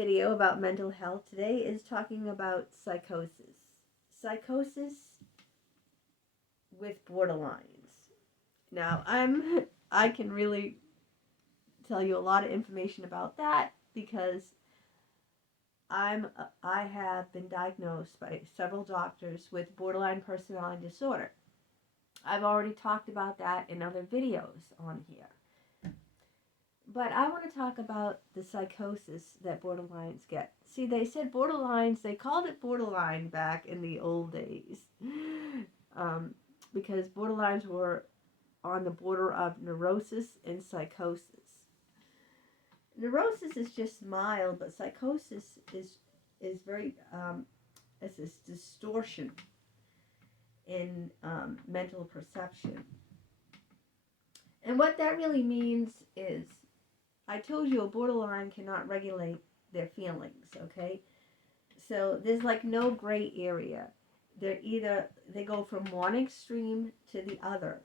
video about mental health today is talking about psychosis. Psychosis with borderlines. Now, I can really tell you a lot of information about that because I have been diagnosed by several doctors with borderline personality disorder. I've already talked about that in other videos on here. But I want to talk about the psychosis that borderlines get. See, they said borderlines, they called it borderline back in the old days because borderlines were on the border of neurosis and psychosis. Neurosis is just mild, but psychosis is very, it's this distortion in mental perception. And what that really means is, I told you a borderline cannot regulate their feelings, okay? So there's like no gray area. They go from one extreme to the other,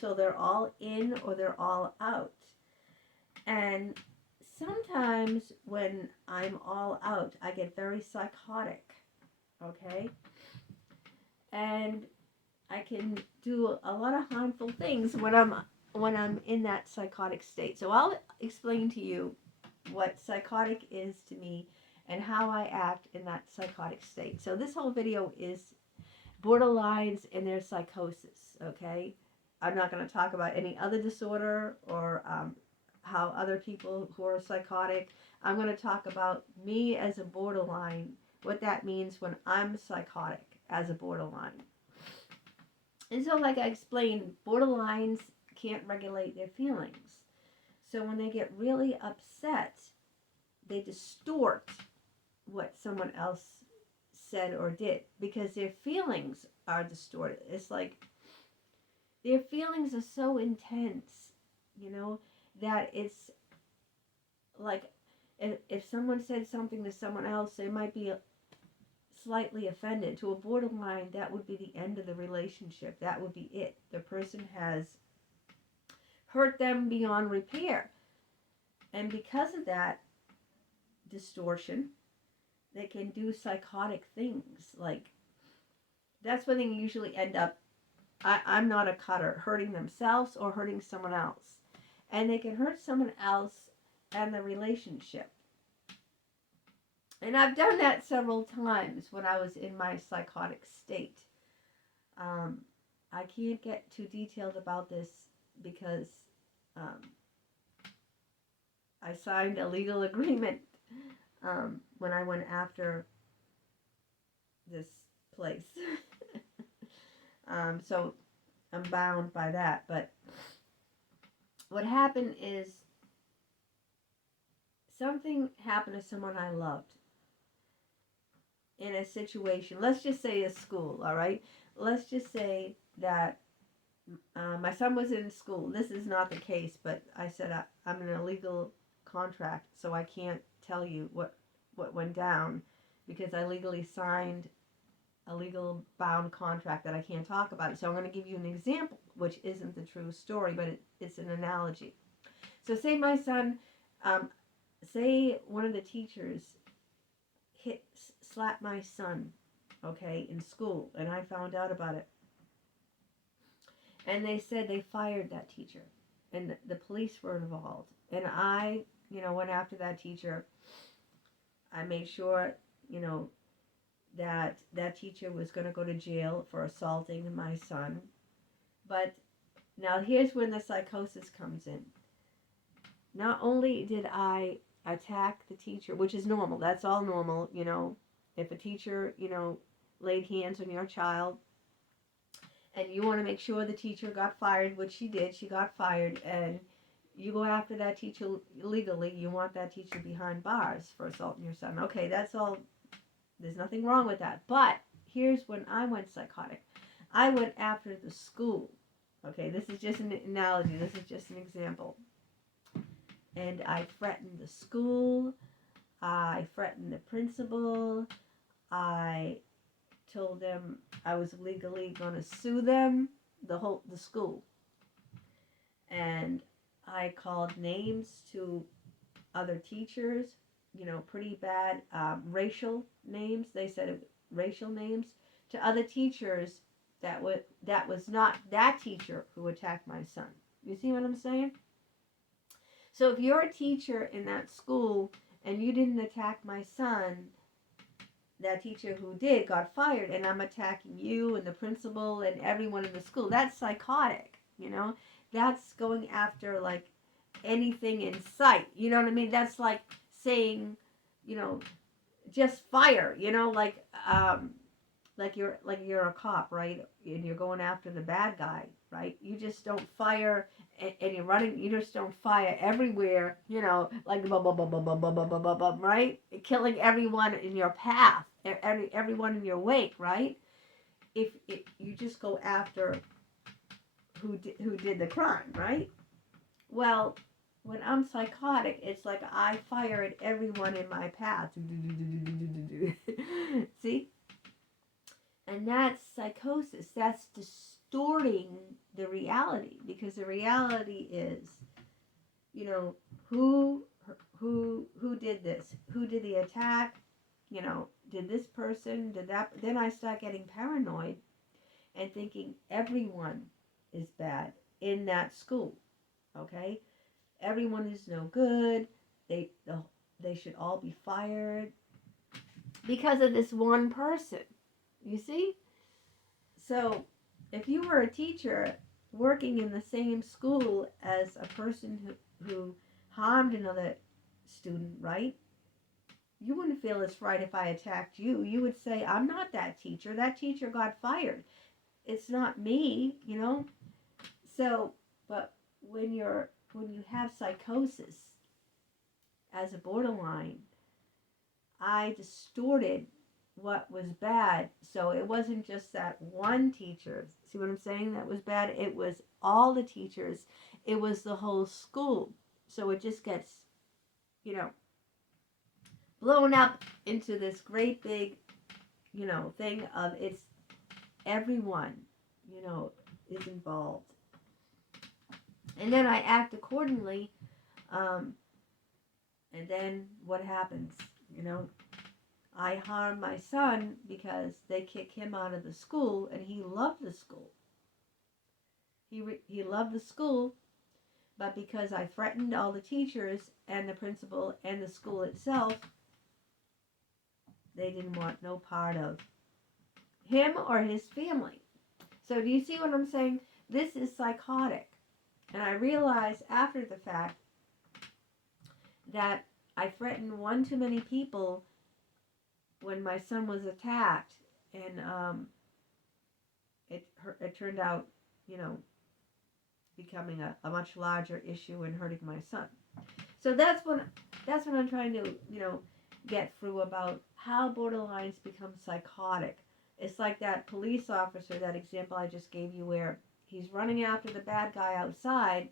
so they're all in or they're all out. And sometimes when I'm all out, I get very psychotic, okay? And I can do a lot of harmful things when I'm in that psychotic state. So I'll explain to you what psychotic is to me and how I act in that psychotic state. So this whole video is borderlines and their psychosis, okay? I'm not going to talk about any other disorder or how other people who are psychotic. I'm going to talk about me as a borderline, what that means when I'm psychotic as a borderline. And so, like I explained, borderlines can't regulate their feelings. So when they get really upset, they distort what someone else said or did because their feelings are distorted. It's like their feelings are so intense, that it's like if someone said something to someone else, they might be slightly offended. To a borderline, that would be the end of the relationship. That would be it. The person has hurt them beyond repair. And because of that distortion, they can do psychotic things. Like, that's when they usually end up, I'm not a cutter, hurting themselves or hurting someone else. And they can hurt someone else and the relationship. And I've done that several times when I was in my psychotic state. I can't get too detailed about this because I signed a legal agreement when I went after this place. So I'm bound by that. But what happened is something happened to someone I loved in a situation. Let's just say a school, all right? Let's just say that my son was in school. This is not the case, but I said I'm in a legal contract, so I can't tell you what went down because I legally signed a legal bound contract that I can't talk about it. So I'm going to give you an example, which isn't the true story, but it's an analogy. So say my son, say one of the teachers slapped my son, okay, in school, and I found out about it. And they said they fired that teacher, and the police were involved. And I, went after that teacher. I made sure, that teacher was going to go to jail for assaulting my son. But now here's when the psychosis comes in. Not only did I attack the teacher, which is normal, that's all normal, if a teacher, laid hands on your child, and you want to make sure the teacher got fired, which she did, she got fired, and you go after that teacher legally, you want that teacher behind bars for assaulting your son. Okay, that's all, there's nothing wrong with that. But here's when I went psychotic. I went after the school. Okay, this is just an analogy, this is just an example. And I threatened the school, I threatened the principal, I told them I was legally going to sue them, the school. And I called names to other teachers pretty bad racial names. They said racial names to other teachers that was not that teacher who attacked my son. You see what I'm saying? So if you're a teacher in that school and you didn't attack my son, that teacher who did got fired, and I'm attacking you and the principal and everyone in the school. That's psychotic, That's going after like anything in sight. You know what I mean? That's like saying, just fire. Like you're a cop, right? And you're going after the bad guy, right? You just don't fire, and you're running. You just don't fire everywhere, like blah, blah, blah, blah, blah, blah, blah, blah, blah, blah, right? Killing everyone in your path, everyone in your wake, right? If you just go after who did the crime, right? Well, when I'm psychotic, it's like I fire at everyone in my path. See? And that's psychosis. That's distorting the reality, because the reality is, who did this? Who did the attack? Did this person, did that? Then I start getting paranoid and thinking everyone is bad in that school. Okay? Everyone is no good. They should all be fired because of this one person. You see? So, if you were a teacher working in the same school as a person who harmed another student, right? You wouldn't feel it's right if I attacked you. You would say, I'm not that teacher. That teacher got fired. It's not me, So, but when you have psychosis as a borderline, I distorted what was bad. So it wasn't just that one teacher. See what I'm saying? That was bad. It was all the teachers. It was the whole school. So it just gets, blown up into this great big, thing of it's everyone, is involved. And then I act accordingly. And then what happens, I harm my son because they kick him out of the school, and he loved the school. He loved the school, but because I threatened all the teachers and the principal and the school itself, they didn't want no part of him or his family. So do you see what I'm saying? This is psychotic. And I realized after the fact that I threatened one too many people when my son was attacked, and it turned out, becoming a much larger issue and hurting my son. So that's what I'm trying to, get through about how borderlines become psychotic. It's like that police officer, that example I just gave you, where he's running after the bad guy outside,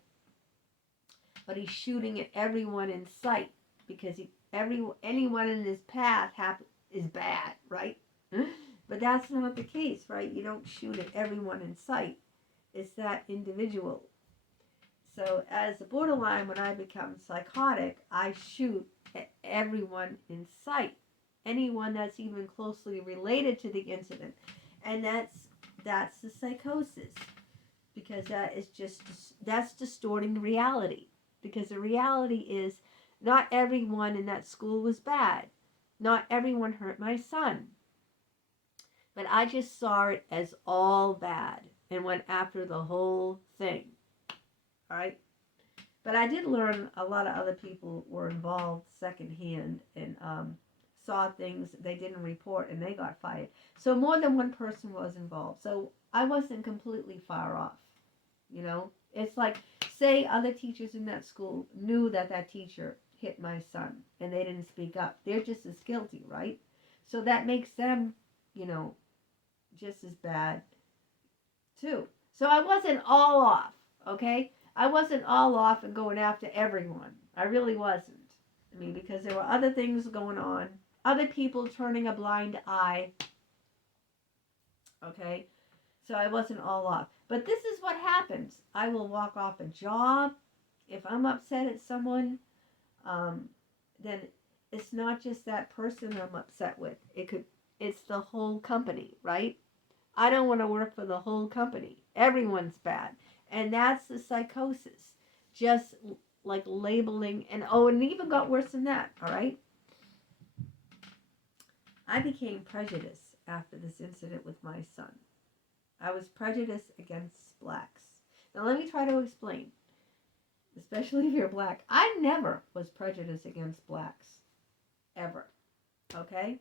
but he's shooting at everyone in sight because anyone in his path is bad, right? But that's not the case, right? You don't shoot at everyone in sight. It's that individual. So as a borderline, when I become psychotic, I shoot at everyone in sight. Anyone that's even closely related to the incident. And that's the psychosis. Because that's distorting reality. Because the reality is not everyone in that school was bad. Not everyone hurt my son. But I just saw it as all bad and went after the whole thing. All right? But I did learn a lot of other people were involved secondhand and saw things they didn't report and they got fired. So more than one person was involved. So I wasn't completely far off. It's like, say other teachers in that school knew that teacher hit my son and they didn't speak up. They're just as guilty, right? So that makes them, just as bad too. So I wasn't all off, okay? I wasn't all off and going after everyone. I really wasn't. I mean, because there were other things going on, other people turning a blind eye, okay? So I wasn't all off. But this is what happens. I will walk off a job if I'm upset at someone. Then it's not just that person I'm upset with. It's the whole company, right? I don't want to work for the whole company. Everyone's bad. And that's the psychosis. Just like labeling, and it even got worse than that, all right? I became prejudiced after this incident with my son. I was prejudiced against blacks. Now let me try to explain, especially if you're black. I never was prejudiced against blacks, ever, okay?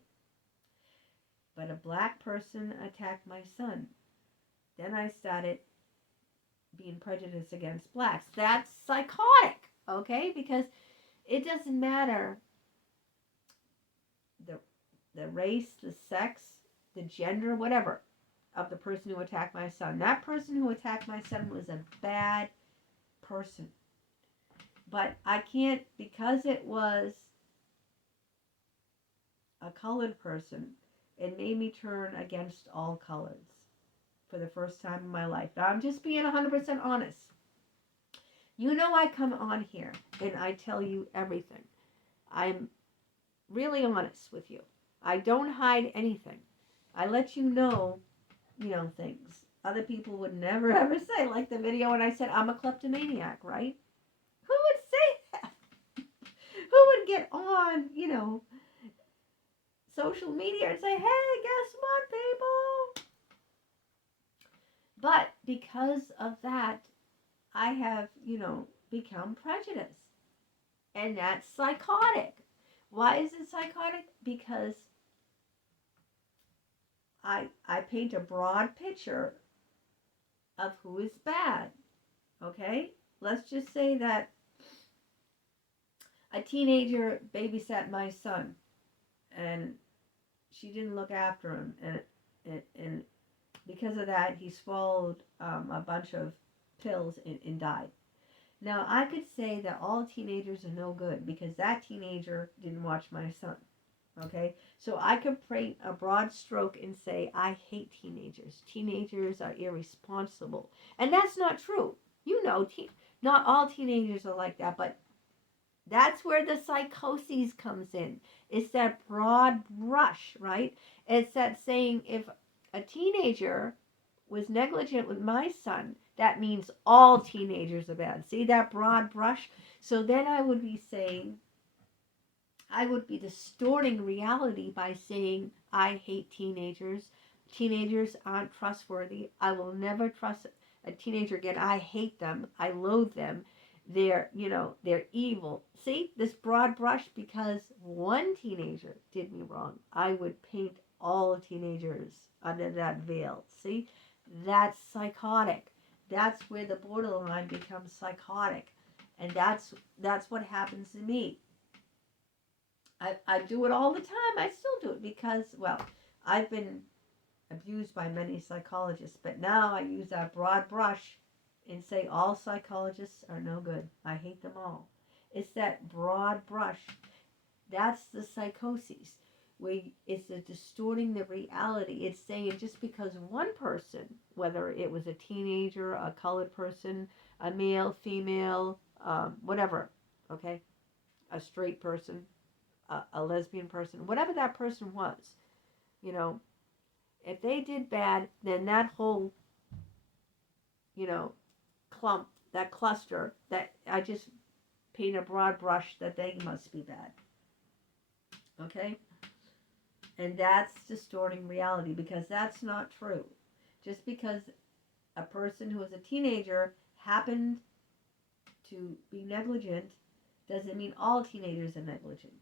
But a black person attacked my son. Then I started being prejudiced against blacks. That's psychotic, okay? Because it doesn't matter the race, the sex, the gender, whatever, of the person who attacked my son. That person who attacked my son was a bad person. But I can't, because it was a colored person, it made me turn against all colors for the first time in my life. Now, I'm just being 100% honest. You know, I come on here and I tell you everything. I'm really honest with you. I don't hide anything. I let you know, things other people would never ever say, like the video when I said I'm a kleptomaniac, right? Who would say that? Who would get on, social media and say, hey, guess what, people? But because of that, I have, become prejudiced. And that's psychotic. Why is it psychotic? Because I paint a broad picture of who is bad. Okay? Let's just say that a teenager babysat my son and she didn't look after him, and because of that he swallowed a bunch of pills and died. Now I could say that all teenagers are no good because that teenager didn't watch my son. Okay, so I could paint a broad stroke and say I hate teenagers. Teenagers are irresponsible, and that's not true. Not all teenagers are like that, but that's where the psychosis comes in. It's that broad brush, right? It's that saying if a teenager was negligent with my son, that means all teenagers are bad. See that broad brush? So then I would be distorting reality by saying I hate teenagers. Teenagers aren't trustworthy. I will never trust a teenager again. I hate them. I loathe them. They're evil. See, this broad brush, because one teenager did me wrong, I would paint all teenagers under that veil. See, that's psychotic. That's where the borderline becomes psychotic. And that's what happens to me. I do it all the time. I still do it because, I've been abused by many psychologists, but now I use that broad brush and say all psychologists are no good. I hate them all. It's that broad brush. That's the psychosis. It's the distorting the reality. It's saying just because one person, whether it was a teenager, a colored person, a male, female, whatever, okay, a straight person, a lesbian person, whatever that person was, if they did bad, then that whole, clump, that cluster, that I just paint a broad brush that they must be bad. Okay? And that's distorting reality because that's not true. Just because a person who is a teenager happened to be negligent doesn't mean all teenagers are negligent.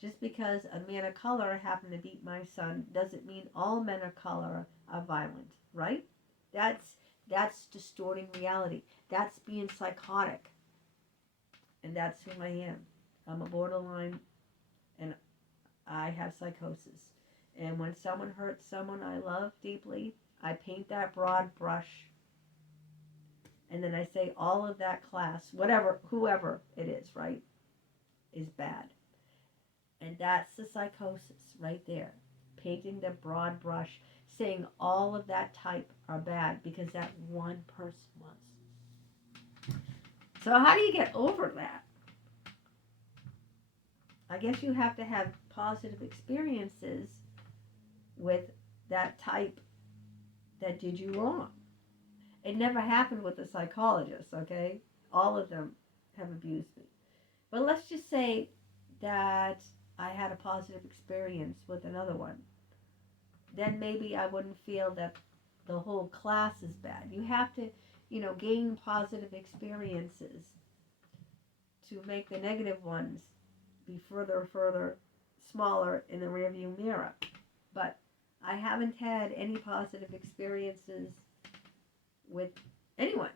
Just because a man of color happened to beat my son doesn't mean all men of color are violent, right? That's distorting reality. That's being psychotic. And that's who I am. I'm a borderline and I have psychosis. And when someone hurts someone I love deeply, I paint that broad brush. And then I say all of that class, whoever it is, right, is bad. And that's the psychosis right there. Painting the broad brush, saying all of that type are bad because that one person was. So how do you get over that? I guess you have to have positive experiences with that type that did you wrong. It never happened with the psychologists, okay? All of them have abused me. But let's just say that I had a positive experience with another one. Then maybe I wouldn't feel that the whole class is bad. You have to, gain positive experiences to make the negative ones be further, smaller in the rearview mirror. But I haven't had any positive experiences with anyone.